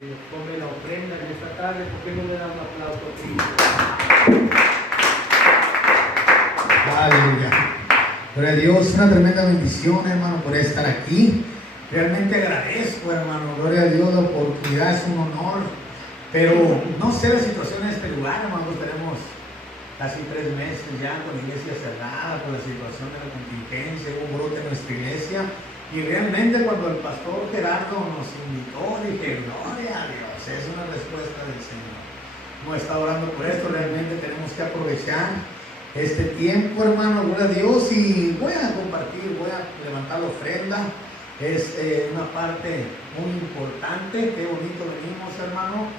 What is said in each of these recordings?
Come la ofrenda en esta tarde, ¿por qué no le dan un aplauso a Cristo? Aleluya. Gloria a Dios, una tremenda bendición, hermano, por estar aquí. Realmente agradezco, hermano, gloria a Dios, la oportunidad, es un honor. Pero no sé la situación en este lugar, hermano, tenemos casi 3 meses ya con la iglesia cerrada, por la situación de la contingencia, hubo un brote en nuestra iglesia. Y realmente cuando el pastor Gerardo nos invitó, dije, gloria a Dios, es una respuesta del Señor. No está orando por esto, realmente tenemos que aprovechar este tiempo, hermano, gloria a Dios. Y voy a compartir, voy a levantar la ofrenda. Es una parte muy importante, qué bonito venimos, hermano.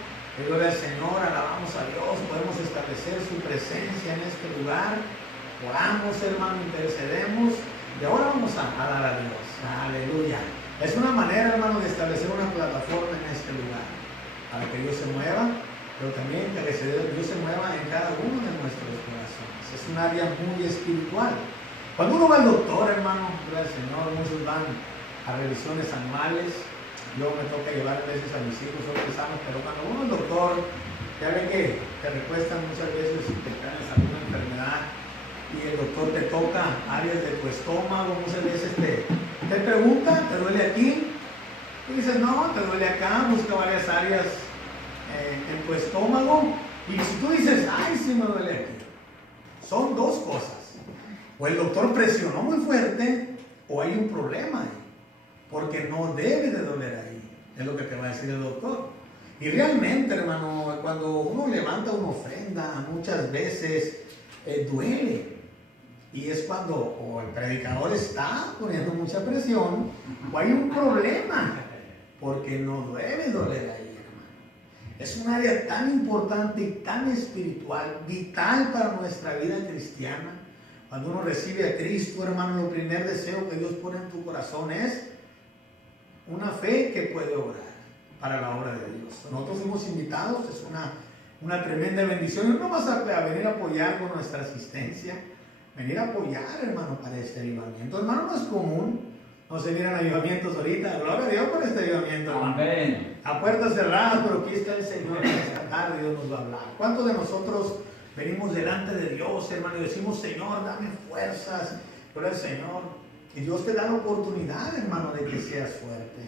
Gloria al Señor, alabamos a Dios, podemos establecer su presencia en este lugar. Oramos, hermano, intercedemos. Y ahora vamos a dar a Dios. Aleluya. Es una manera, hermano, de establecer una plataforma en este lugar para que Dios se mueva, pero también para que Dios se mueva en cada uno de nuestros corazones. Es un área muy espiritual. Cuando uno va al doctor, hermano, gracias al Señor, muchos van a revisiones anuales. Yo me toca llevar a veces a mis hijos, otros sanos, pero cuando uno es doctor, ya ven que te recuestan muchas veces y te tienes alguna enfermedad. Y el doctor te toca áreas de tu estómago, muchas veces te pregunta, ¿te duele aquí? Tú dices, no, te duele acá, busca varias áreas en tu estómago. Y si tú dices, ay, sí me duele aquí, son dos cosas. O el doctor presionó muy fuerte, o hay un problema ahí, porque no debe de doler ahí, es lo que te va a decir el doctor. Y realmente, hermano, cuando uno levanta una ofrenda, muchas veces duele. Y es cuando o el predicador está poniendo mucha presión o hay un problema, porque no debe doler ahí, hermano. Es un área tan importante y tan espiritual, vital para nuestra vida cristiana. Cuando uno recibe a Cristo, hermano, el primer deseo que Dios pone en tu corazón es una fe que puede obrar para la obra de Dios. Nosotros fuimos invitados, es una tremenda bendición. Y no vas a venir a apoyar con nuestra asistencia, venir a apoyar, hermano, para este avivamiento. Hermano, no es común, no se miran avivamientos ahorita. Gloria a Dios por este avivamiento, hermano. Amén. A puertas cerradas, pero aquí está el Señor, en esta tarde Dios nos va a hablar. ¿Cuántos de nosotros venimos delante de Dios, hermano, y decimos, Señor, dame fuerzas? Gloria al Señor. Y Dios te da la oportunidad, hermano, de que seas fuerte.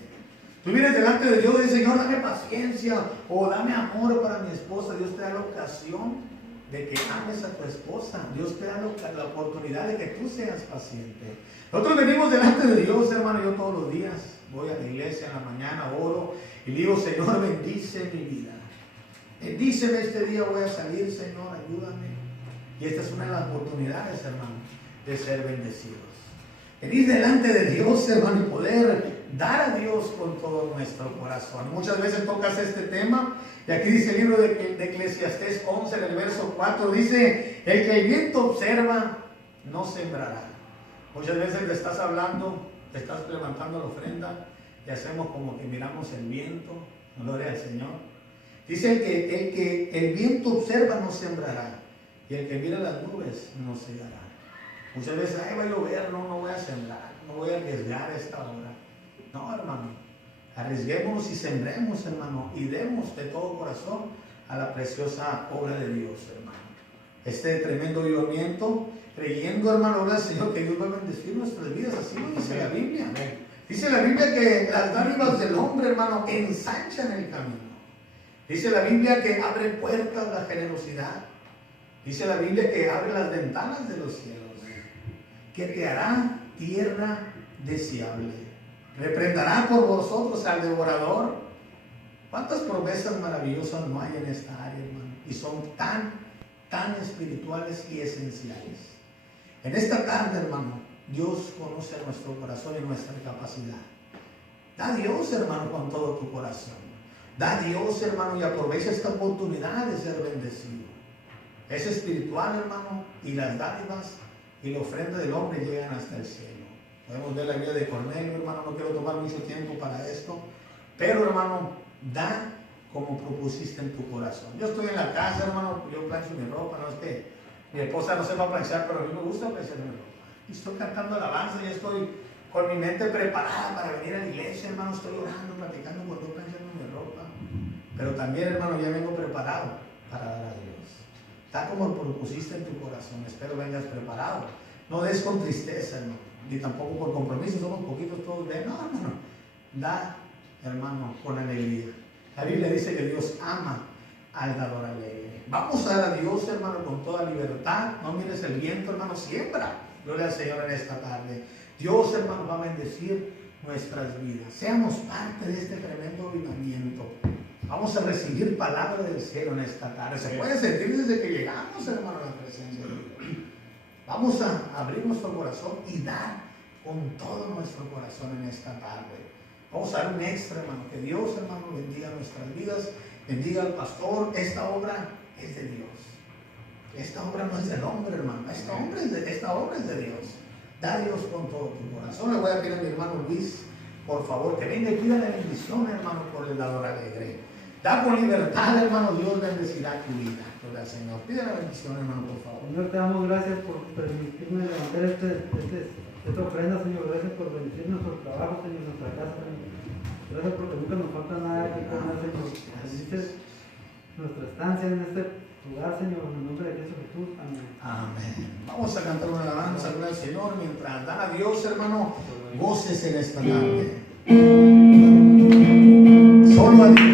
Tú vienes delante de Dios y dices, Señor, dame paciencia, o dame amor para mi esposa. Dios te da la ocasión de que ames a tu esposa. Dios te da la oportunidad de que tú seas paciente. Nosotros venimos delante de Dios, hermano. Yo todos los días voy a la iglesia en la mañana, oro y digo, Señor, bendice mi vida. Bendíceme este día, voy a salir, Señor, ayúdame. Y esta es una de las oportunidades, hermano, de ser bendecidos. Venir delante de Dios, hermano, y poder dar a Dios con todo nuestro corazón. Muchas veces tocas este tema, y aquí dice el libro de Eclesiastés 11, en el verso 4, dice, el que el viento observa, no sembrará. Muchas veces le estás hablando, te estás levantando la ofrenda, y hacemos como que miramos el viento, gloria al Señor. Dice el que el viento observa, no sembrará, y el que mira las nubes, no segará. Muchas veces, ay, va a llover, no voy a sembrar, no voy a arriesgar esta hora. No, hermano, arriesguémonos y sembremos, hermano, y demos de todo corazón a la preciosa obra de Dios, hermano. Este tremendo avivamiento, creyendo, hermano, obra del Señor, que Dios va a bendecir nuestras vidas. Así lo dice la Biblia. Dice la Biblia que las dádivas del hombre, hermano, ensanchan el camino. Dice la Biblia que abre puertas la generosidad. Dice la Biblia que abre las ventanas de los cielos, que te hará tierra deseable. Reprenderá por vosotros al devorador. ¿Cuántas promesas maravillosas no hay en esta área, hermano? Y son tan espirituales y esenciales. En esta tarde, hermano, Dios conoce nuestro corazón y nuestra capacidad. Da a Dios, hermano, con todo tu corazón. Da a Dios, hermano, y aprovecha esta oportunidad de ser bendecido. Es espiritual, hermano, y las dádivas y la ofrenda del hombre llegan hasta el cielo. Podemos ver la vida de Cornelio, hermano, no quiero tomar mucho tiempo para esto, pero, hermano, da como propusiste en tu corazón. Yo estoy en la casa, hermano, yo plancho mi ropa, no es que mi esposa no sepa planchar, pero a mí me gusta planchar mi ropa. Y estoy cantando alabanza, y estoy con mi mente preparada para venir a la iglesia, hermano, estoy orando, platicando cuando estoy planchando mi ropa. pero también, hermano, ya vengo preparado para dar a Dios. Está como lo propusiste en tu corazón, espero vengas preparado. No des con tristeza, hermano, ni tampoco por compromiso, somos poquitos todos. No, hermano, da, hermano, con alegría. La Biblia dice que Dios ama al dador alegre. Vamos a dar a Dios, hermano, con toda libertad. No mires el viento, hermano, siembra. Gloria al Señor en esta tarde. Dios, hermano, va a bendecir nuestras vidas. Seamos parte de este tremendo avivamiento. Vamos a recibir palabra del cielo en esta tarde. Se puede sentir desde que llegamos, hermano, a la presencia de Dios. Vamos a abrir nuestro corazón y dar con todo nuestro corazón en esta tarde. Vamos a dar un extra, hermano. Que Dios, hermano, bendiga nuestras vidas, bendiga al pastor. Esta obra es de Dios. Esta obra no es del hombre, hermano. Esta obra es de Dios. Da a Dios con todo tu corazón. Le voy a pedir a mi hermano Luis, por favor, que venga y pida la bendición, hermano, por el dador alegre. Da con libertad, hermano, Dios bendecirá tu vida. Gloria al Señor. Pide la bendición, hermano, por favor. Señor, te damos gracias por permitirme levantar esta ofrenda, Señor. Gracias por bendecir nuestro trabajo, Señor, nuestra casa, Señor. Gracias porque nunca nos falta nada que comer, Señor. Bendices nuestra estancia en este lugar, Señor, en el nombre de Cristo Jesús. Amén. Amén. Vamos a cantar una alabanza al Señor mientras dan a Dios, hermano. Voces en esta tarde. Solo a Dios.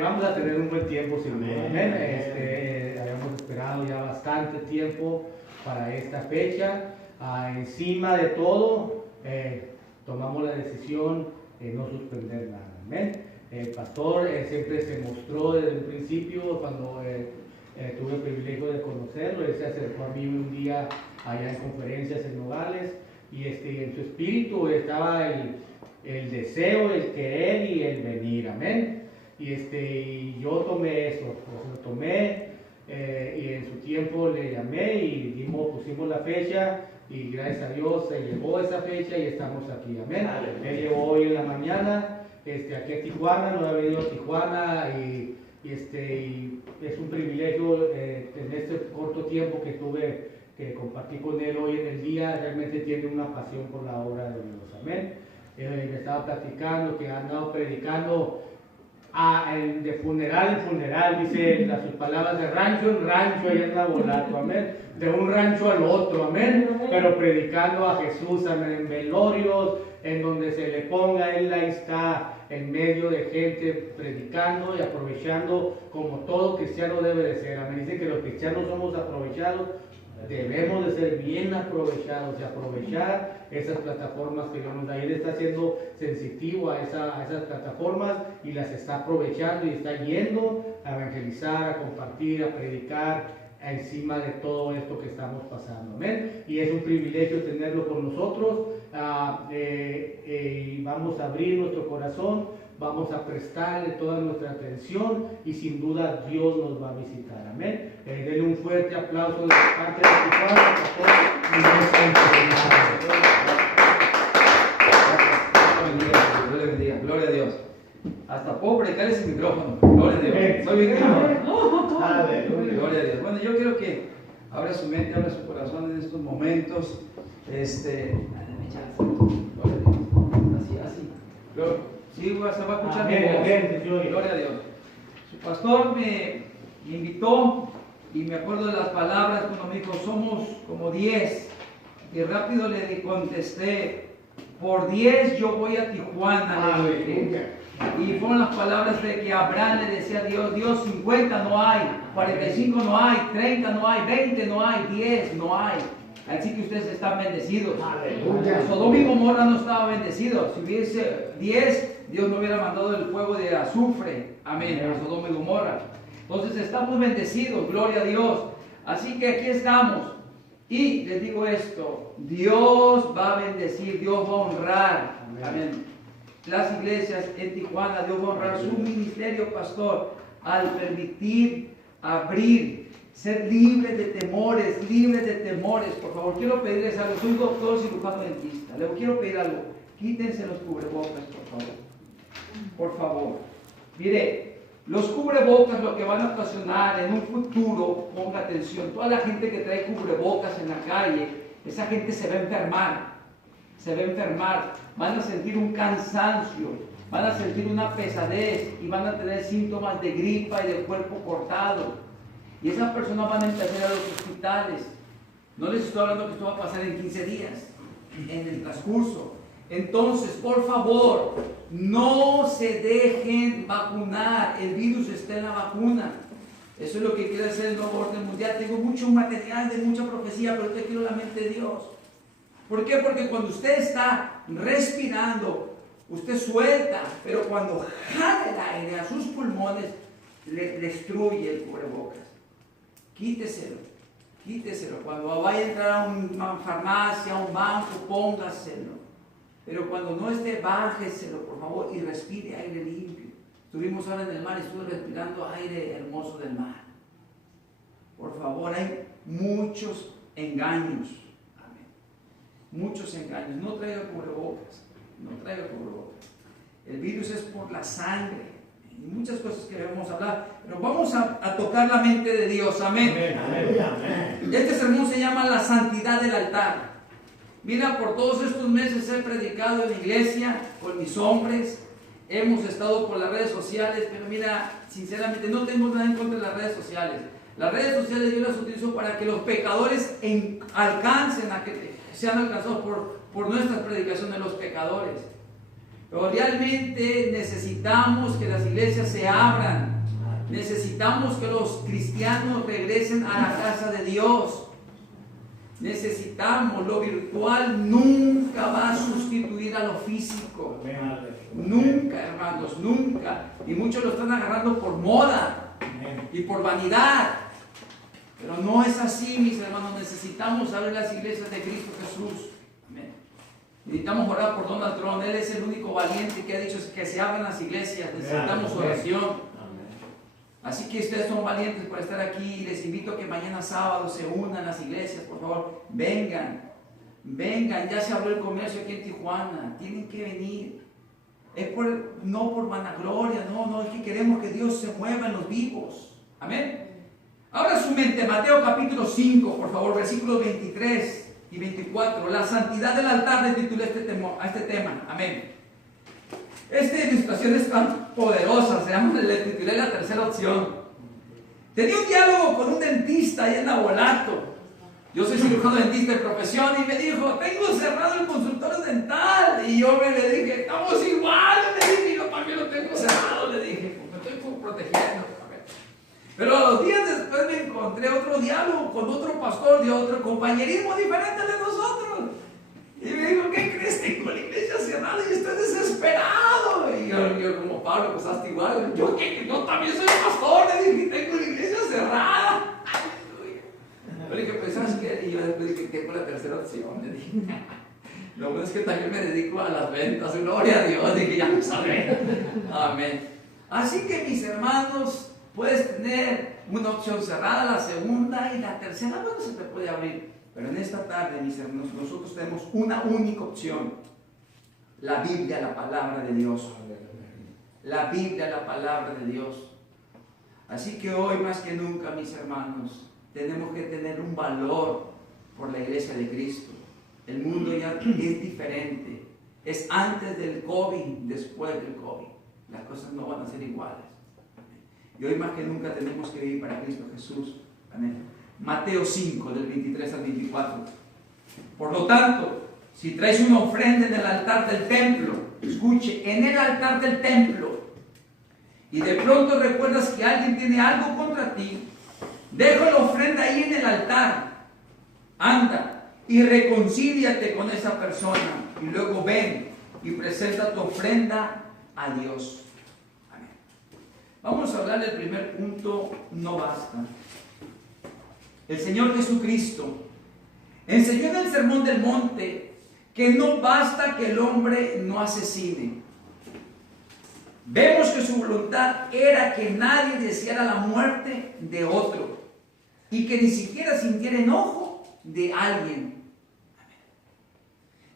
Vamos a tener un buen tiempo, Señor. Amén. Habíamos esperado ya bastante tiempo para esta fecha. Encima de todo, tomamos la decisión de no suspender nada. Amén. El pastor siempre se mostró desde el principio, cuando tuve el privilegio de conocerlo. Él se acercó a mí un día allá en conferencias en Nogales, y en su espíritu estaba el deseo, el querer y el venir. Amén. Y yo tomé eso, lo tomé, y en su tiempo le llamé y pusimos la fecha, y gracias a Dios se llegó esa fecha y estamos aquí. Amén. Él llegó hoy en la mañana aquí a Tijuana, no ha venido a Tijuana, y es un privilegio en este corto tiempo que tuve que compartir con él hoy en el día. Realmente tiene una pasión por la obra de Dios. Amén. Me estaba platicando que ha andado predicando de funeral en funeral, dice sus palabras, de rancho en rancho, ahí anda volando, amén, de un rancho al otro, amén, pero predicando a Jesús, amén, en velorios, en donde se le ponga, él ahí está en medio de gente predicando y aprovechando, como todo cristiano debe de ser. Amén. Dice que los cristianos somos aprovechados. Debemos de ser bien aprovechados, de aprovechar esas plataformas que Dios nos da. Él está siendo sensitivo a esas plataformas y las está aprovechando y está yendo a evangelizar, a compartir, a predicar encima de todo esto que estamos pasando. Amén. Y es un privilegio tenerlo con nosotros. Y vamos a abrir nuestro corazón, vamos a prestarle toda nuestra atención, y sin duda Dios nos va a visitar. Amén. Denle un fuerte aplauso de parte de Tijuana y Dios bendiga. Gloria a Dios. Hasta puedo predicar ese micrófono. Gloria a Dios. Soy bien Gloria a Dios. Bueno, yo quiero que abra su mente, abra su corazón en estos momentos. Así. Sí, se va a escuchar mi voz. Gloria a Dios. Su pastor me invitó, y me acuerdo de las palabras cuando me dijo, somos como 10. Y rápido le contesté, por 10 yo voy a Tijuana. Y fueron las palabras de que Abraham le decía a Dios, Dios, 50 no hay, 45 no hay, 30 no hay, 20 no hay, 10 no hay. Así que ustedes están bendecidos. Sodoma y Gomorra no estaba bendecido. Si hubiese 10, Dios no hubiera mandado el fuego de azufre. Amén. A Sodoma y Gomorra. Entonces estamos bendecidos, gloria a Dios. Así que aquí estamos. Y les digo esto, Dios va a bendecir, Dios va a honrar. Amén. Las iglesias en Tijuana, Dios va a honrar su ministerio, pastor, al permitir abrir, ser libres de temores, por favor. Quiero pedirles algo, soy doctor cirujano dentista, les quiero pedir algo, quítense los cubrebocas, por favor. Mire, los cubrebocas lo que van a ocasionar en un futuro, ponga atención, toda la gente que trae cubrebocas en la calle, esa gente se va a enfermar, van a sentir un cansancio, van a sentir una pesadez y van a tener síntomas de gripa y de cuerpo cortado. Y esas personas van a empezar a los hospitales. No les estoy hablando que esto va a pasar en 15 días, en el transcurso. Entonces, por favor, no se dejen vacunar. El virus está en la vacuna. Eso es lo que quiere hacer el nuevo orden mundial. Tengo mucho material de mucha profecía, pero te quiero la mente de Dios. ¿Por qué? Porque cuando usted está respirando, usted suelta, pero cuando jala el aire a sus pulmones, le destruye el cubrebocas. Quíteselo. Cuando vaya a entrar a una farmacia, a un banco, póngaselo. Pero cuando no esté, bájeselo, por favor, y respire aire limpio. Estuvimos ahora en el mar, estuve respirando aire hermoso del mar. Por favor, hay muchos engaños. Muchos engaños. No traiga cubrebocas. El virus es por la sangre. Y muchas cosas que vamos a hablar. Pero vamos a tocar la mente de Dios. Amén. Este sermón se llama la santidad del altar. Mira, por todos estos meses he predicado en la iglesia con mis hombres. Hemos estado por las redes sociales. Pero mira, sinceramente no tengo nada en contra de las redes sociales. Las redes sociales yo las utilizo para que los pecadores alcancen a que sean alcanzados por nuestras predicaciones, los pecadores. Pero realmente necesitamos que las iglesias se abran. Necesitamos que los cristianos regresen a la casa de Dios. Necesitamos, lo virtual nunca va a sustituir a lo físico. Nunca, hermanos, nunca. Y muchos lo están agarrando por moda y por vanidad. Pero no es así, mis hermanos. Necesitamos abrir las iglesias de Cristo Jesús. Amén. Necesitamos orar por Donald Trump. Él es el único valiente que ha dicho que se abran las iglesias. Necesitamos oración. Así que ustedes son valientes para estar aquí. Les invito a que mañana sábado se unan a las iglesias. Por favor, vengan. Ya se abrió el comercio aquí en Tijuana. Tienen que venir. Es no por vanagloria. No, es que queremos que Dios se mueva en los vivos. Amén. Ahora su mente, Mateo capítulo 5, por favor, versículos 23 y 24. La santidad del altar, le titulé a este tema. Amén. Esta ilustración es tan poderosa, le titulé la tercera opción. Tenía un diálogo con un dentista ahí en Nabolato. Yo soy cirujano dentista de profesión y me dijo, tengo cerrado el consultorio dental. Y yo le dije, estamos igual, le dije, yo también lo tengo cerrado, le dije, me estoy protegiendo. Pero a los días después me encontré otro diálogo con otro pastor de otro compañerismo diferente de nosotros. Y me dijo, ¿qué crees? Tengo la iglesia cerrada y estoy desesperado. Y yo como Pablo, pues hasta igual. Yo también soy pastor, le dije, tengo la iglesia cerrada. Yo le dije, pues ¿sabes qué? Y yo después dije, tengo la tercera opción. Le dije, lo bueno es que también me dedico a las ventas. Gloria a Dios. Dije, ya lo sabré. Amén. Así que mis hermanos, puedes tener una opción cerrada, la segunda y la tercera, bueno, se te puede abrir. Pero en esta tarde, mis hermanos, nosotros tenemos una única opción. La Biblia, la palabra de Dios. La Biblia, la palabra de Dios. Así que hoy más que nunca, mis hermanos, tenemos que tener un valor por la iglesia de Cristo. El mundo ya es diferente. Es antes del COVID, después del COVID. Las cosas no van a ser iguales. Y hoy más que nunca tenemos que vivir para Cristo Jesús. Amén. Mateo 5, del 23 al 24. Por lo tanto, Si traes una ofrenda en el altar del templo, escuche, en el altar del templo, y de pronto recuerdas que alguien tiene algo contra ti, deja la ofrenda ahí en el altar, anda y reconcíliate con esa persona, y luego ven y presenta tu ofrenda a Dios. Amén. Vamos a hablar del primer punto, no basta. El Señor Jesucristo enseñó en el Sermón del Monte que no basta que el hombre no asesine. Vemos que su voluntad era que nadie deseara la muerte de otro y que ni siquiera sintiera enojo de alguien.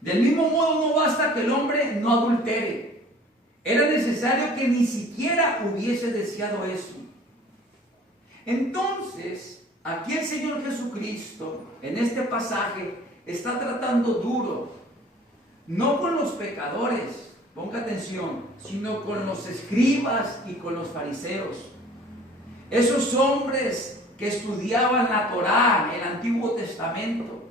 Del mismo modo, no basta que el hombre no adultere. Era necesario que ni siquiera hubiese deseado eso. Entonces, aquí el Señor Jesucristo, en este pasaje, está tratando duro, no con los pecadores, ponga atención, sino con los escribas y con los fariseos. Esos hombres que estudiaban la Torá, el Antiguo Testamento.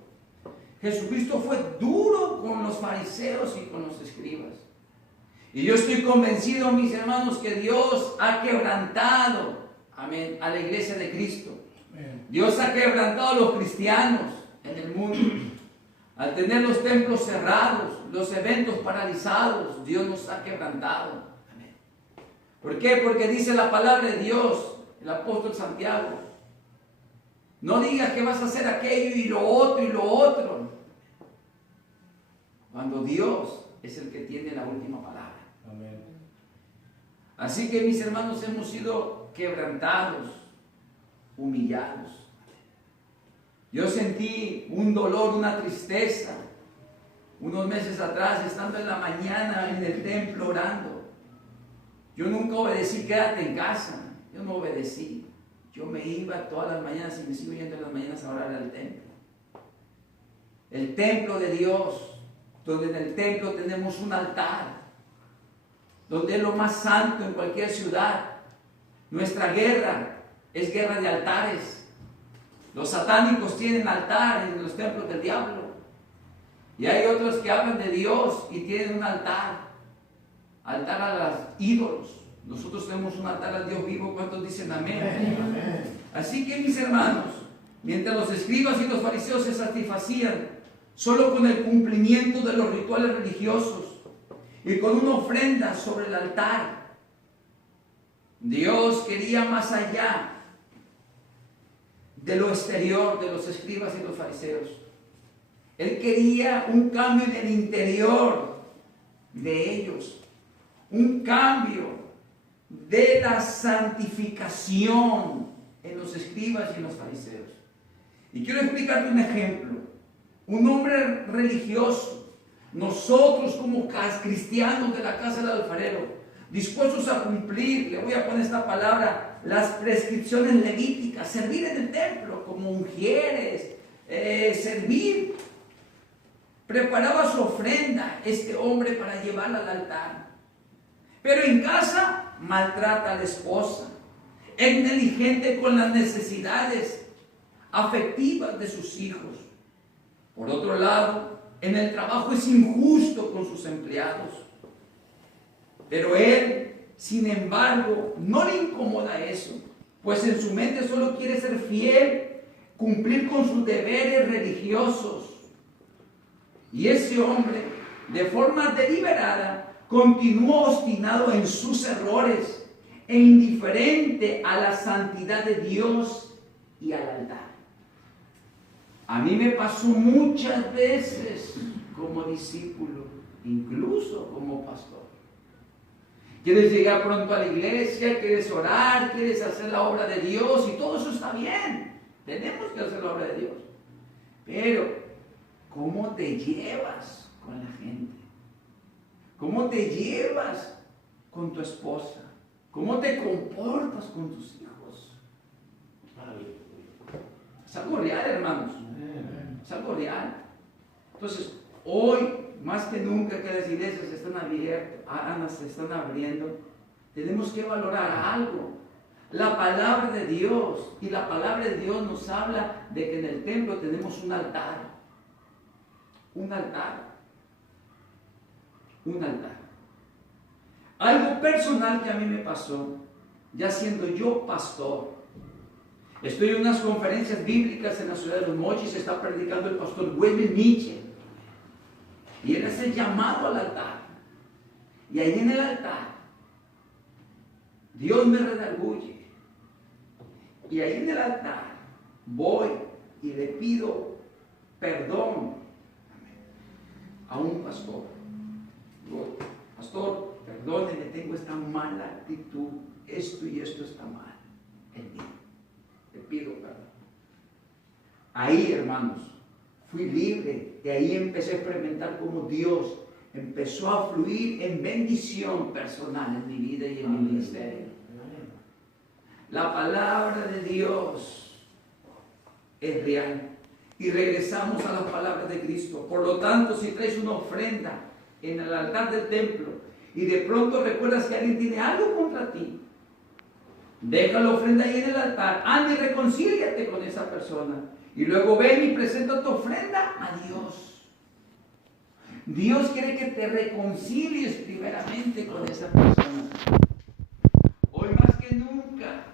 Jesucristo fue duro con los fariseos y con los escribas. Y yo estoy convencido, mis hermanos, que Dios ha quebrantado, amén, a la iglesia de Cristo. Dios ha quebrantado a los cristianos en el mundo. Al tener los templos cerrados, los eventos paralizados, Dios nos ha quebrantado. Amén. ¿Por qué? Porque dice la palabra de Dios, el apóstol Santiago: no digas que vas a hacer aquello y lo otro y lo otro, cuando Dios es el que tiene la última palabra. Amén. Así que, mis hermanos, hemos sido quebrantados, humillados. Yo sentí un dolor, una tristeza, unos meses atrás, estando en la mañana en el templo orando. Yo nunca obedecí, quédate en casa. Yo no obedecí. Yo me iba todas las mañanas y me sigo yendo en las mañanas a orar al templo. El templo de Dios, donde en el templo tenemos un altar, donde es lo más santo en cualquier ciudad. Nuestra guerra es guerra de altares. Los satánicos tienen altar en los templos del diablo. Y hay otros que hablan de Dios y tienen un altar. Altar a los ídolos. Nosotros tenemos un altar al Dios vivo. ¿Cuántos dicen amén? Amén. Así que, mis hermanos, mientras los escribas y los fariseos se satisfacían solo con el cumplimiento de los rituales religiosos y con una ofrenda sobre el altar, Dios quería más allá de lo exterior de los escribas y los fariseos. Él quería un cambio en el interior de ellos, un cambio de la santificación en los escribas y en los fariseos. Y quiero explicarte un ejemplo. Un hombre religioso, nosotros como cristianos de la casa del alfarero, dispuestos a cumplir, le voy a poner esta palabra, las prescripciones levíticas, servir en el templo como ungieres, servir. Preparaba su ofrenda este hombre para llevarla al altar. Pero en casa maltrata a la esposa, es negligente con las necesidades afectivas de sus hijos. Por otro lado, en el trabajo es injusto con sus empleados. Pero él, sin embargo, no le incomoda eso, pues en su mente solo quiere ser fiel, cumplir con sus deberes religiosos. Y ese hombre, de forma deliberada, continuó obstinado en sus errores e indiferente a la santidad de Dios y al altar. A mí me pasó muchas veces como discípulo, incluso como pastor. Quieres llegar pronto a la iglesia, quieres orar, quieres hacer la obra de Dios y todo eso está bien. Tenemos que hacer la obra de Dios. Pero, ¿cómo te llevas con la gente? ¿Cómo te llevas con tu esposa? ¿Cómo te comportas con tus hijos? Es algo real, hermanos. Es algo real. Entonces, hoy, más que nunca que las iglesias se están abriendo, tenemos que valorar algo. La palabra de Dios. Y la palabra de Dios nos habla de que en el templo tenemos un altar. Un altar. un altar. Algo personal que a mí me pasó, ya siendo yo pastor. Estoy en unas conferencias bíblicas en la ciudad de Los Mochis, está predicando el pastor Wilmer Nietzsche. Y él hace el llamado al altar. Y ahí en el altar, Dios me redarguye. Y ahí en el altar voy y le pido perdón a un pastor. Digo, pastor, perdóneme, tengo esta mala actitud, esto y esto está mal en mí. Le pido perdón. Ahí, hermanos, fui libre y ahí empecé a experimentar cómo Dios empezó a fluir en bendición personal en mi vida y en mi ministerio. La palabra de Dios es real. Y regresamos a las palabras de Cristo. Por lo tanto, si traes una ofrenda en el altar del templo y de pronto recuerdas que alguien tiene algo contra ti, deja la ofrenda ahí en el altar, anda y reconcíliate con esa persona. Y luego ven y presenta tu ofrenda a Dios. Dios quiere que te reconcilies primeramente con esa persona. Hoy más que nunca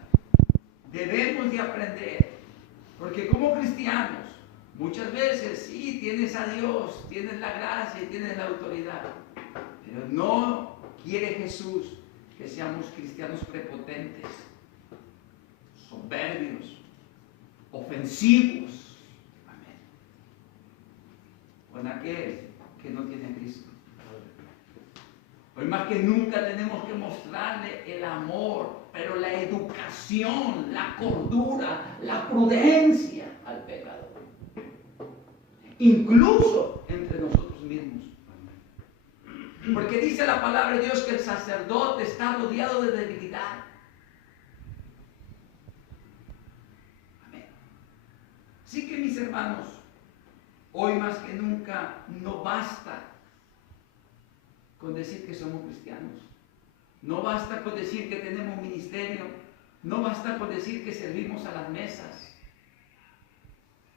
debemos de aprender, porque como cristianos, muchas veces sí tienes a Dios, tienes la gracia y tienes la autoridad, pero no quiere Jesús que seamos cristianos prepotentes, soberbios, ofensivos, amén, con aquel que no tiene a Cristo. Hoy más que nunca tenemos que mostrarle el amor, pero la educación, la cordura, la prudencia al pecador, incluso entre nosotros mismos. Porque dice la palabra de Dios que el sacerdote está rodeado de debilidad. Amén. Así que, mis hermanos, hoy más que nunca no basta con decir que somos cristianos. No basta con decir que tenemos ministerio. No basta con decir que servimos a las mesas.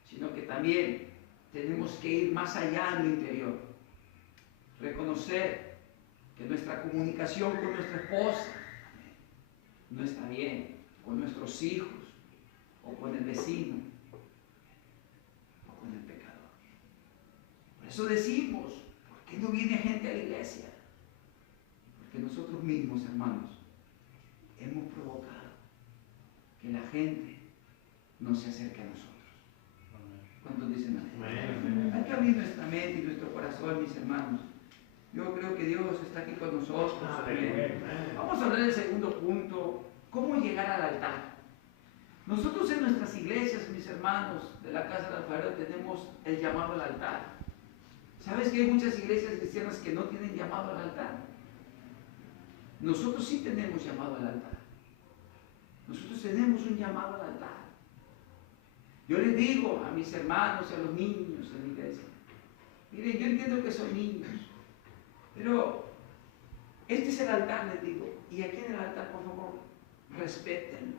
Sino que también tenemos que ir más allá en lo interior. Reconocer que nuestra comunicación con nuestra esposa no está bien, con nuestros hijos, o con el vecino, o con el pecador. Por eso decimos, ¿por qué no viene gente a la iglesia? Porque nosotros mismos, hermanos, hemos provocado que la gente no se acerque a nosotros. ¿Cuántos dicen amén? Hay que abrir nuestra mente y nuestro corazón, mis hermanos. Yo creo que Dios está aquí con nosotros. Amén. Vamos a hablar del segundo punto, cómo llegar al altar. Nosotros en nuestras iglesias, mis hermanos, de la Casa del Alfarero, tenemos el llamado al altar. ¿Sabes que hay muchas iglesias cristianas que no tienen llamado al altar? Nosotros sí tenemos llamado al altar. Nosotros tenemos un llamado al altar. Yo les digo a mis hermanos y a los niños en la iglesia, miren, yo entiendo que son niños, pero este es el altar, les digo, y aquí en el altar, por favor, respétenlo.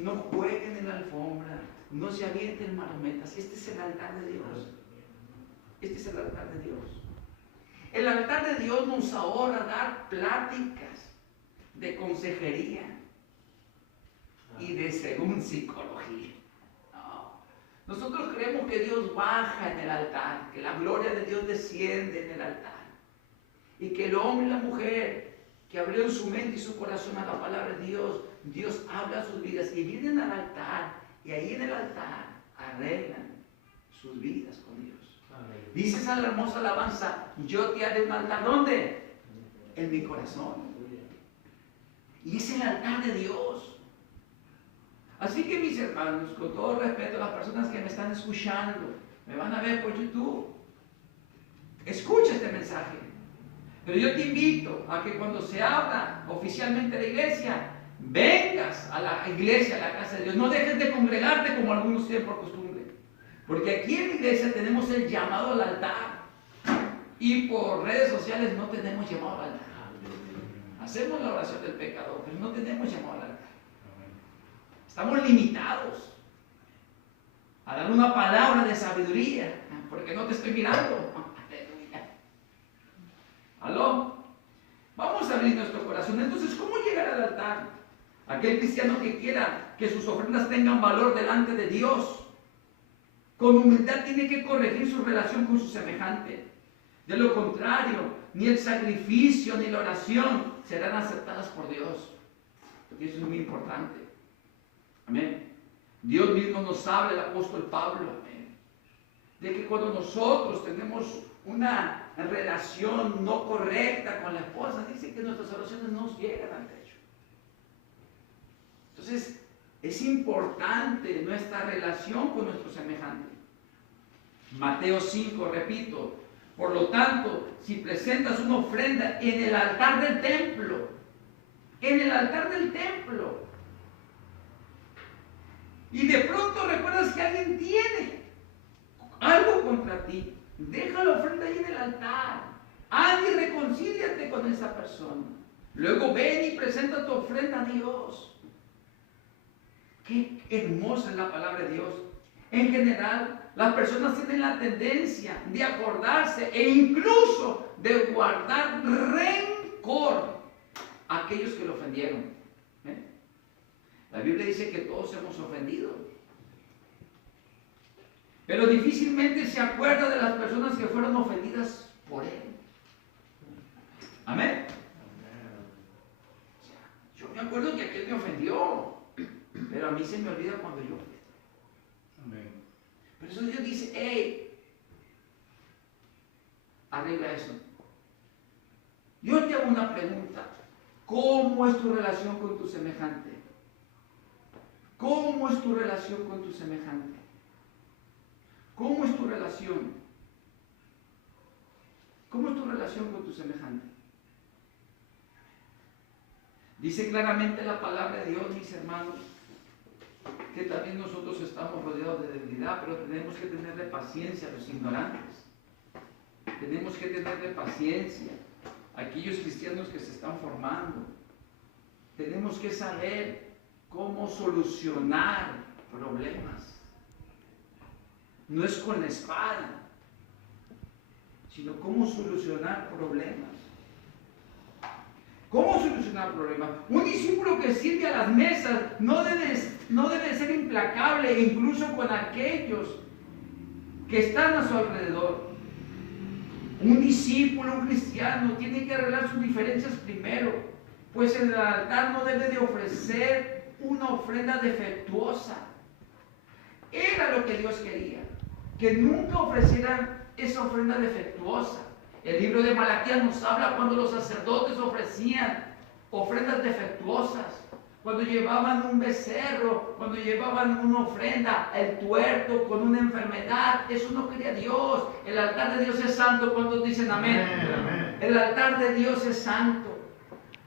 No jueguen en la alfombra, no se avienten marometas. Este es el altar de Dios. Este es el altar de Dios. El altar de Dios nos ahorra dar pláticas de consejería y de según psicología. No. Nosotros creemos que Dios baja en el altar, que la gloria de Dios desciende en el altar y que el hombre y la mujer que abrieron su mente y su corazón a la palabra de Dios, Dios habla a sus vidas y vienen al altar y ahí en el altar arreglan sus vidas con Dios. Dice esa hermosa alabanza, yo te haré un altar, ¿dónde? En mi corazón. Y es el altar de Dios. Así que, mis hermanos, con todo respeto a las personas que me están escuchando, me van a ver por YouTube, escucha este mensaje. Pero yo te invito a que cuando se abra oficialmente la iglesia, vengas a la iglesia, a la casa de Dios. No dejes de congregarte como algunos tienen por costumbre. Porque aquí en la iglesia tenemos el llamado al altar. Y por redes sociales no tenemos llamado al altar. Hacemos la oración del pecador, pero no tenemos llamado al altar. Estamos limitados a dar una palabra de sabiduría, porque no te estoy mirando. Aleluya. ¿Aló? Vamos a abrir nuestro corazón. Entonces, ¿cómo llegar al altar? Aquel cristiano que quiera que sus ofrendas tengan valor delante de Dios, con humildad tiene que corregir su relación con su semejante. De lo contrario, ni el sacrificio ni la oración serán aceptadas por Dios. Porque eso es muy importante. Amén. Dios mismo nos habla, el apóstol Pablo, amén, de que cuando nosotros tenemos una relación no correcta con la esposa, dice que nuestras oraciones no llegan al techo. Entonces, es importante nuestra relación con nuestro semejante. Mateo 5, repito, por lo tanto, si presentas una ofrenda en el altar del templo, y de pronto recuerdas que alguien tiene algo contra ti, deja la ofrenda ahí en el altar, anda y reconcíliate con esa persona. Luego ven y presenta tu ofrenda a Dios. Qué hermosa es la palabra de Dios. En general, las personas tienen la tendencia de acordarse e incluso de guardar rencor a aquellos que lo ofendieron. La Biblia dice que todos hemos ofendido, pero difícilmente se acuerda de las personas que fueron ofendidas por él. Amén. Yo me acuerdo que aquel me ofendió, pero a mí se me olvida cuando yo ofendí. Amén. Por eso Dios dice, hey, arregla eso. Yo te hago una pregunta. ¿Cómo es tu relación con tu semejante? ¿Cómo es tu relación con tu semejante? ¿Cómo es tu relación? ¿Cómo es tu relación con tu semejante? Dice claramente la palabra de Dios, mis hermanos, que también nosotros estamos rodeados de debilidad, pero tenemos que tenerle paciencia a los ignorantes. Tenemos que tenerle paciencia a aquellos cristianos que se están formando. Tenemos que saber cómo solucionar problemas. No es con la espada, sino cómo solucionar problemas. ¿Cómo solucionar problemas? Un discípulo que sirve a las mesas no debe ser implacable incluso con aquellos que están a su alrededor. Un discípulo, un cristiano, tiene que arreglar sus diferencias primero, pues en el altar no debe de ofrecer una ofrenda defectuosa. Era lo que Dios quería, que nunca ofrecieran esa ofrenda defectuosa. El libro de Malaquías nos habla cuando los sacerdotes ofrecían ofrendas defectuosas, cuando llevaban un becerro, cuando llevaban una ofrenda, el tuerto con una enfermedad. Eso no quería Dios. El altar de Dios es santo. ¿Cuántos dicen amén? Amén. El altar de Dios es santo.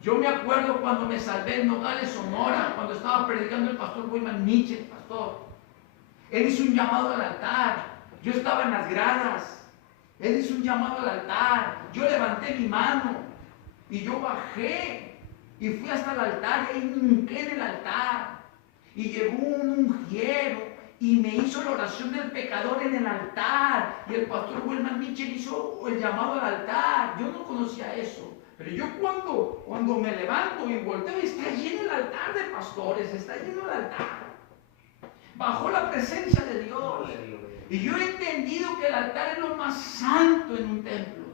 Yo me acuerdo cuando me salvé en Nogales, Sonora, cuando estaba predicando el pastor Wilman Mitchell, pastor. Él hizo un llamado al altar. Yo estaba en las gradas. Él hizo un llamado al altar. Yo levanté mi mano y yo bajé y fui hasta el altar y ahí me hinqué en el altar. Y llegó un ungiero y me hizo la oración del pecador en el altar. Y el pastor Wilman Mitchell hizo el llamado al altar. Yo no conocía eso. Pero yo cuando me levanto y volteo, está lleno el altar de pastores, está lleno el altar. Bajó la presencia de Dios. Y yo he entendido que el altar es lo más santo en un templo.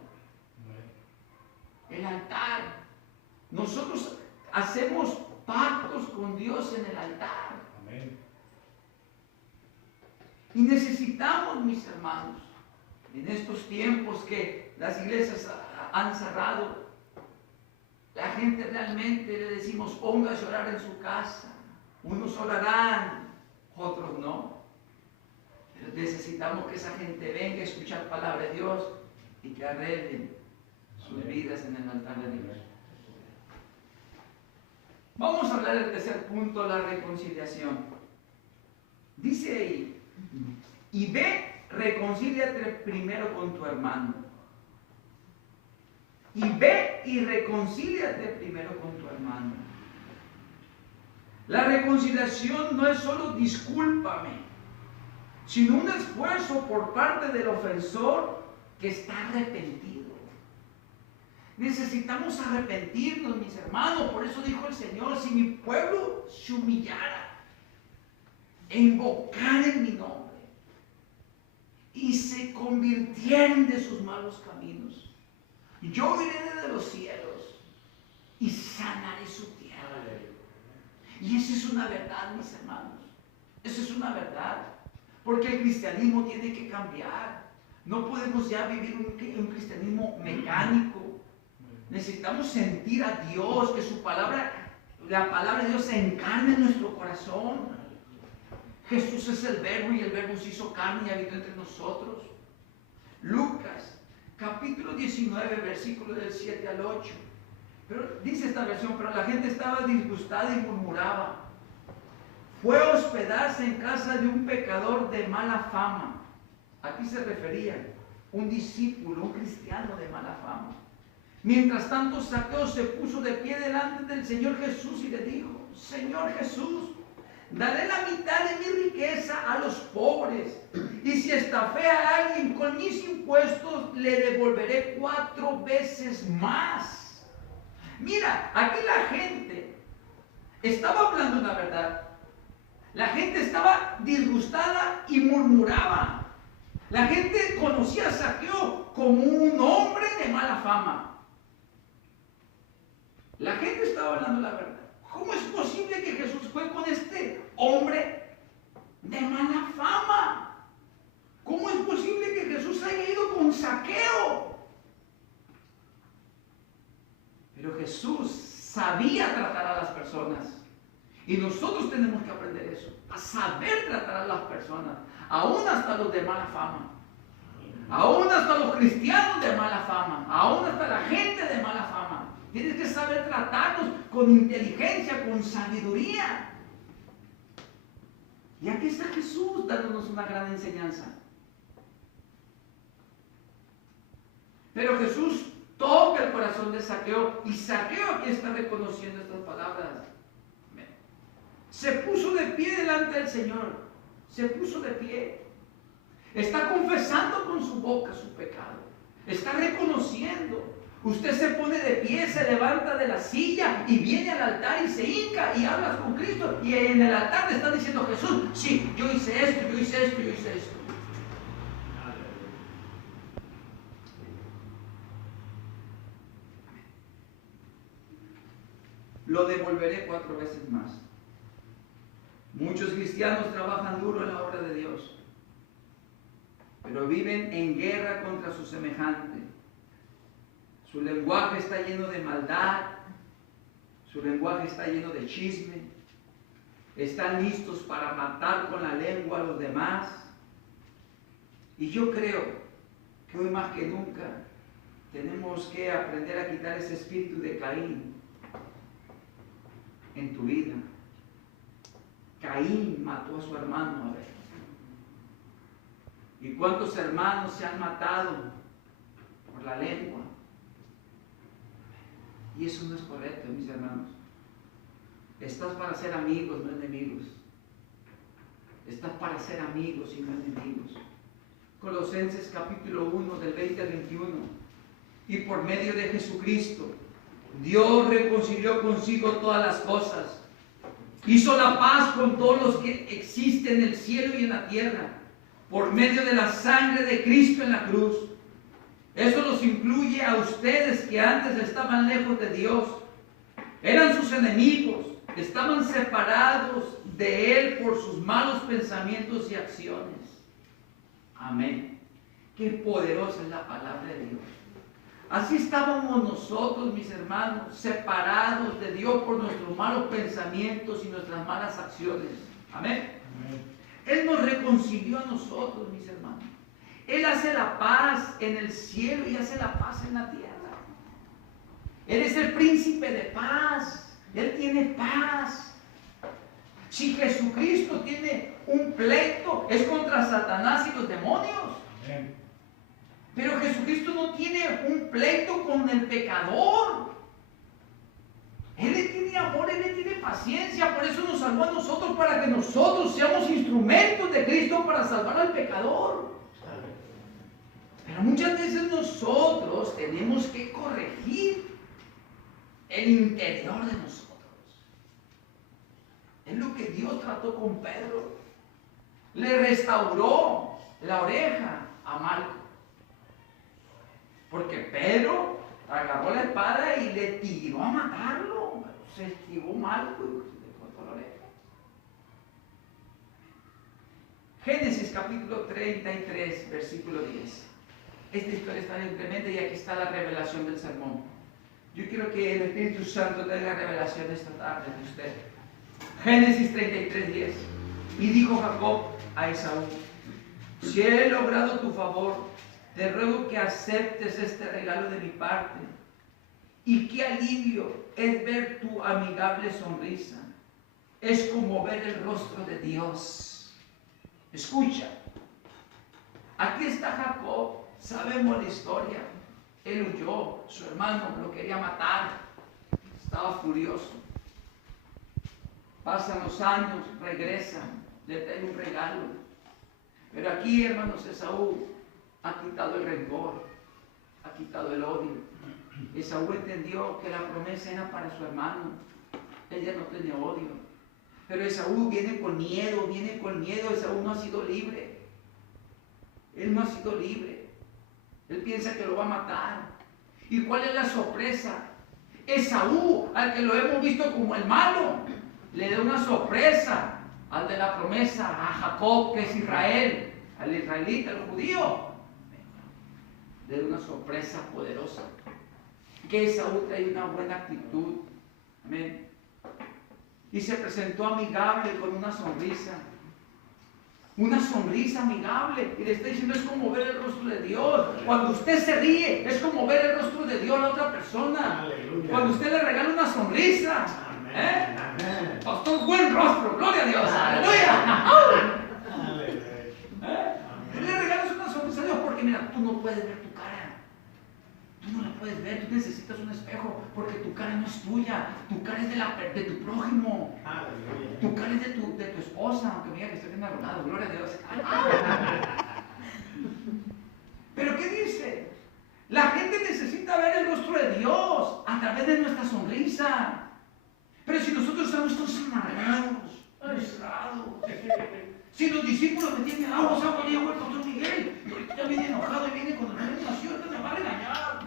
El altar. Nosotros hacemos pactos con Dios en el altar. Amén. Y necesitamos, mis hermanos, en estos tiempos que las iglesias han cerrado, la gente realmente le decimos, póngase a orar en su casa. Unos orarán, otros no. Pero necesitamos que esa gente venga a escuchar palabra de Dios y que arreglen sus vidas en el altar de Dios. Vamos a hablar del tercer punto, la reconciliación. Dice ahí, y ve, reconcíliate primero con tu hermano. Y ve y reconcíliate primero con tu hermano. La reconciliación no es solo discúlpame, sino un esfuerzo por parte del ofensor que está arrepentido. Necesitamos arrepentirnos, mis hermanos. Por eso dijo el Señor, si mi pueblo se humillara, e invocara en mi nombre, y se convirtieren de sus malos caminos, yo iré desde los cielos y sanaré su tierra. Y esa es una verdad, mis hermanos. Esa es una verdad. Porque el cristianismo tiene que cambiar. No podemos ya vivir un cristianismo mecánico. Necesitamos sentir a Dios, que su palabra, la palabra de Dios se encarne en nuestro corazón. Jesús es el verbo y el verbo se hizo carne y habitó entre nosotros. Lucas, capítulo 19, versículos del 7 al 8. Pero dice esta versión, pero la gente estaba disgustada y murmuraba. Fue a hospedarse en casa de un pecador de mala fama. Aquí se refería un discípulo, un cristiano de mala fama. Mientras tanto, Zaqueo se puso de pie delante del Señor Jesús y le dijo: Señor Jesús, daré la mitad de mi riqueza a los pobres, y si estafé a alguien con mis impuestos, le devolveré 4 veces más. Mira, aquí la gente estaba hablando una verdad. La gente estaba disgustada y murmuraba. La gente conocía a Zaqueo como un hombre de mala fama. La gente estaba hablando la verdad. ¿Cómo es posible que Jesús fue con este hombre de mala fama? ¿Cómo es posible que Jesús haya ido con Zaqueo? Pero Jesús sabía tratar a las personas. Y nosotros tenemos que aprender eso, a saber tratar a las personas, aún hasta los de mala fama, aún hasta los cristianos de mala fama, aún hasta la gente de mala fama. Tienes que saber tratarlos con inteligencia, con sabiduría. Y aquí está Jesús dándonos una gran enseñanza. Pero Jesús toca el corazón de Zaqueo, y Zaqueo aquí está reconociendo estas palabras. Se puso de pie delante del Señor, se puso de pie. Está confesando con su boca su pecado, está reconociendo. Usted se pone de pie, se levanta de la silla y viene al altar y se hinca y hablas con Cristo, y en el altar le está diciendo: Jesús, sí, yo hice esto, yo hice esto, yo hice esto. Lo devolveré 4 veces más. Muchos cristianos trabajan duro en la obra de Dios, pero viven en guerra contra su semejante. Su lenguaje está lleno de maldad, su lenguaje está lleno de chisme, están listos para matar con la lengua a los demás. Y yo creo que hoy más que nunca tenemos que aprender a quitar ese espíritu de Caín en tu vida. Caín mató a su hermano Abel. ¿Y cuántos hermanos se han matado por la lengua? Y eso no es correcto, mis hermanos. Estás para ser amigos, no enemigos. Estás para ser amigos y no enemigos. Colosenses capítulo 1 del 20 al 21. Y por medio de Jesucristo, Dios reconcilió consigo todas las cosas. Hizo la paz con todos los que existen en el cielo y en la tierra, por medio de la sangre de Cristo en la cruz. Eso los incluye a ustedes que antes estaban lejos de Dios. Eran sus enemigos, estaban separados de Él por sus malos pensamientos y acciones. Amén. Qué poderosa es la palabra de Dios. Así estábamos nosotros, mis hermanos, separados de Dios por nuestros malos pensamientos y nuestras malas acciones. Amén. Amén. Él nos reconcilió a nosotros, mis hermanos. Él hace la paz en el cielo y hace la paz en la tierra. Él es el príncipe de paz. Él tiene paz. Si Jesucristo tiene un pleito, es contra Satanás y los demonios. Amén. Pero Jesucristo no tiene un pleito con el pecador. Él le tiene amor, Él le tiene paciencia. Por eso nos salvó a nosotros, para que nosotros seamos instrumentos de Cristo para salvar al pecador. Pero muchas veces nosotros tenemos que corregir el interior de nosotros. Es lo que Dios trató con Pedro. Le restauró la oreja a Malco. Porque Pedro agarró la espada y le tiró a matarlo. Se esquivó Malco y le cortó la oreja. Génesis capítulo 33, versículo 10. Esta historia está bien tremenda y aquí está la revelación del sermón. Yo quiero que el Espíritu Santo dé la revelación esta tarde de usted. Génesis 33, 10. Y dijo Jacob a Esaú: si he logrado tu favor, te ruego que aceptes este regalo de mi parte. Y qué alivio es ver tu amigable sonrisa. Es como ver el rostro de Dios. Escucha. Aquí está Jacob. Sabemos la historia. Él huyó. Su hermano lo quería matar. Estaba furioso. Pasan los años, regresan, le traen un regalo. Pero aquí, hermanos, Esaú ha quitado el rencor, ha quitado el odio. Esaú entendió que la promesa era para su hermano. Él ya no tenía odio. Pero Esaú viene con miedo, Esaú no ha sido libre. Él no ha sido libre. Él piensa que lo va a matar. ¿Y cuál es la sorpresa? Esaú, al que lo hemos visto como el malo, le da una sorpresa al de la promesa, a Jacob, que es Israel, al israelita, al judío. Le da una sorpresa poderosa. Que Esaú trae una buena actitud. Amén. Y se presentó amigable con una sonrisa. Una sonrisa amigable. Y le está diciendo, es como ver el rostro de Dios. Cuando usted se ríe, es como ver el rostro de Dios a la otra persona. Aleluya. Cuando usted le regala una sonrisa. Amén. Pastor, buen rostro. Gloria a Dios. Aleluya. Tú le regalas una sonrisa a Dios porque mira, tú no puedes ver tu cara. Tú no la puedes ver, tú necesitas un espejo porque tu cara no es tuya, tu cara es de tu prójimo. Aleluya. Tu cara es de tu esposa, aunque me diga que estoy bien arruinado, gloria a Dios. Pero ¿qué dice? La gente necesita ver el rostro de Dios a través de nuestra sonrisa. Pero si nosotros estamos todos amargados, aislados, si los discípulos me tienen agua y agua el pastor Miguel, y ahorita viene enojado y viene con el rey nación, me va a regañar.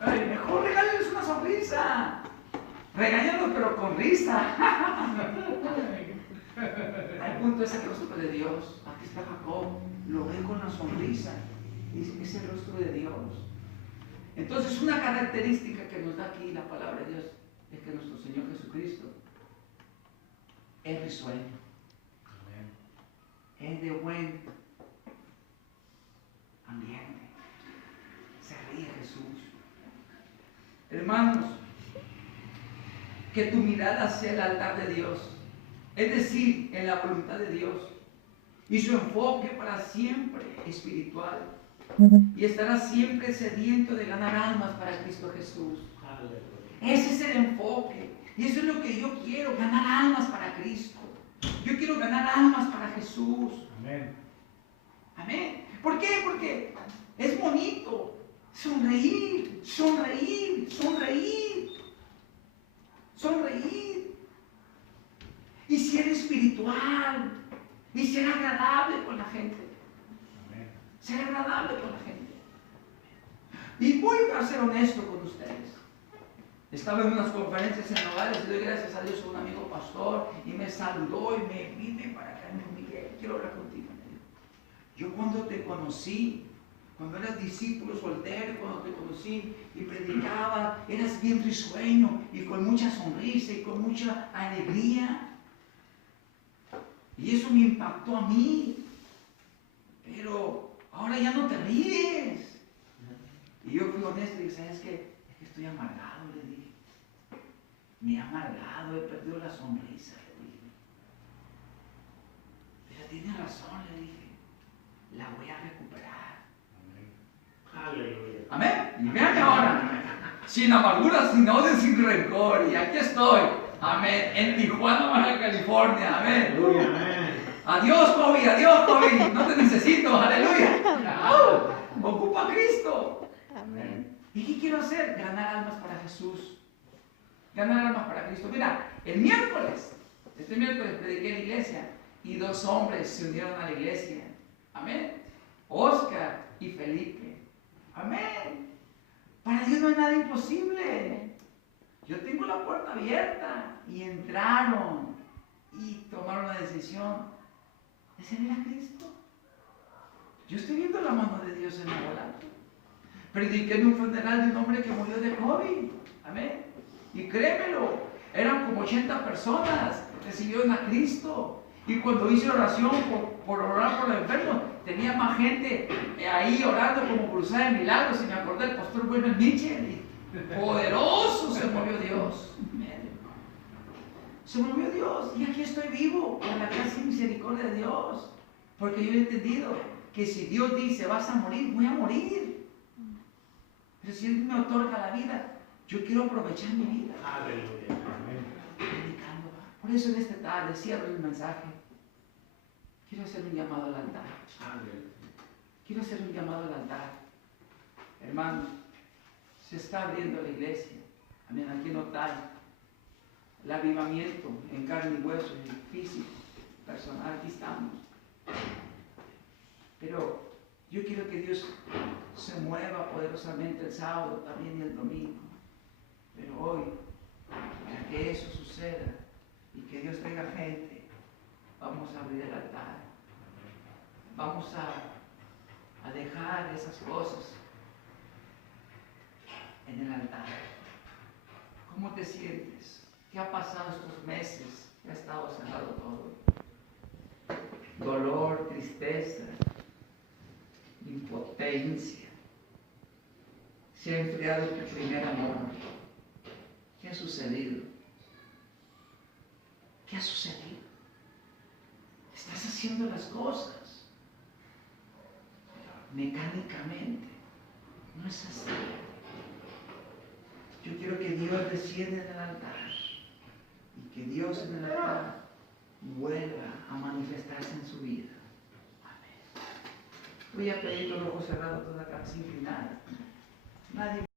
Ay, mejor regálenles una sonrisa. Regáñalos pero con risa. El punto es el rostro de Dios. Aquí está Jacob, lo ve con la sonrisa. Dice, es el rostro de Dios. Entonces una característica que nos da aquí la palabra de Dios es que nuestro Señor Jesucristo es risueño. Es de buen ambiente. Se ríe Jesús. Hermanos, que tu mirada sea el altar de Dios, es decir, en la voluntad de Dios, y su enfoque para siempre espiritual, y estará siempre sediento de ganar almas para Cristo Jesús. Ese es el enfoque, y eso es lo que yo quiero, ganar almas para Cristo. Yo quiero ganar almas para Jesús. Amén. Amén. ¿Por qué? Porque es bonito sonreír, sonreír, sonreír, sonreír. Y ser espiritual, y ser agradable con la gente. Amén. Ser agradable con la gente. Y voy a ser honesto con ustedes. Estaba en unas conferencias en Nogales y doy gracias a Dios a un amigo pastor y me saludó y me vine para acá y me dijo, Miguel, quiero hablar contigo. Yo cuando te conocí, cuando eras discípulo soltero, cuando te conocí y predicaba, eras bien risueño y con mucha sonrisa y con mucha alegría. Y eso me impactó a mí. Pero ahora ya no te ríes. Y yo fui honesto y dije, ¿sabes qué? Es que estoy amargado, le dije. Me he amargado, he perdido la sonrisa, le dije. Pero tiene razón, le dije. La voy a recuperar. Amén. Aleluya. Amén. Y vean ahora, sin amargura, sin odio, sin rencor. Y aquí estoy. Amén. En Tijuana, Baja California. Amén. Aleluya. Amén. Adiós COVID, no te necesito, aleluya. Ocupa a Cristo. Amén. ¿Y qué quiero hacer? Ganar almas para Jesús. Ganar almas para Cristo. Mira, este miércoles prediqué en la iglesia y 2 hombres se unieron a la iglesia. Amén. Oscar y Felipe. Amén. Para Dios no hay nada imposible. Yo tengo la puerta abierta y entraron y tomaron la decisión de servir a Cristo. Yo estoy viendo la mano de Dios en la bola. Prediqué en un funeral de un hombre que murió de COVID. Amén. Y créemelo, eran como 80 personas que recibieron a Cristo. Y cuando hice oración por orar por los enfermos, tenía más gente ahí orando como cruzada de milagros. Y me acordé del pastor Wilmer Mitchell. Y poderoso se movió Dios. Se movió Dios. Y aquí estoy vivo por la gracia y misericordia de Dios. Porque yo he entendido que si Dios dice vas a morir, voy a morir. Pero si Él me otorga la vida, yo quiero aprovechar mi vida. Aleluya. Predicando. Por eso en esta tarde cierro el mensaje. Quiero hacer un llamado al altar. Quiero hacer un llamado al altar. Hermano, se está abriendo la iglesia. Amén. Aquí en Otay. El avivamiento en carne y hueso, en físico, personal, aquí estamos. Pero yo quiero que Dios se mueva poderosamente el sábado también y el domingo. Pero hoy, para que eso suceda y que Dios traiga gente, vamos a abrir el altar. Vamos a dejar esas cosas en el altar. ¿Cómo te sientes? ¿Qué ha pasado estos meses? ¿Qué ha estado cerrado todo? Dolor, tristeza, impotencia. Se ha enfriado tu primer amor. ¿Qué ha sucedido? ¿Qué ha sucedido? Estás haciendo las cosas, pero mecánicamente no es así. Yo quiero que Dios descienda en el altar y que Dios en el altar vuelva a manifestarse en su vida. Amén. Voy a pedir con los ojos cerrados toda la casa inclinada. Nadie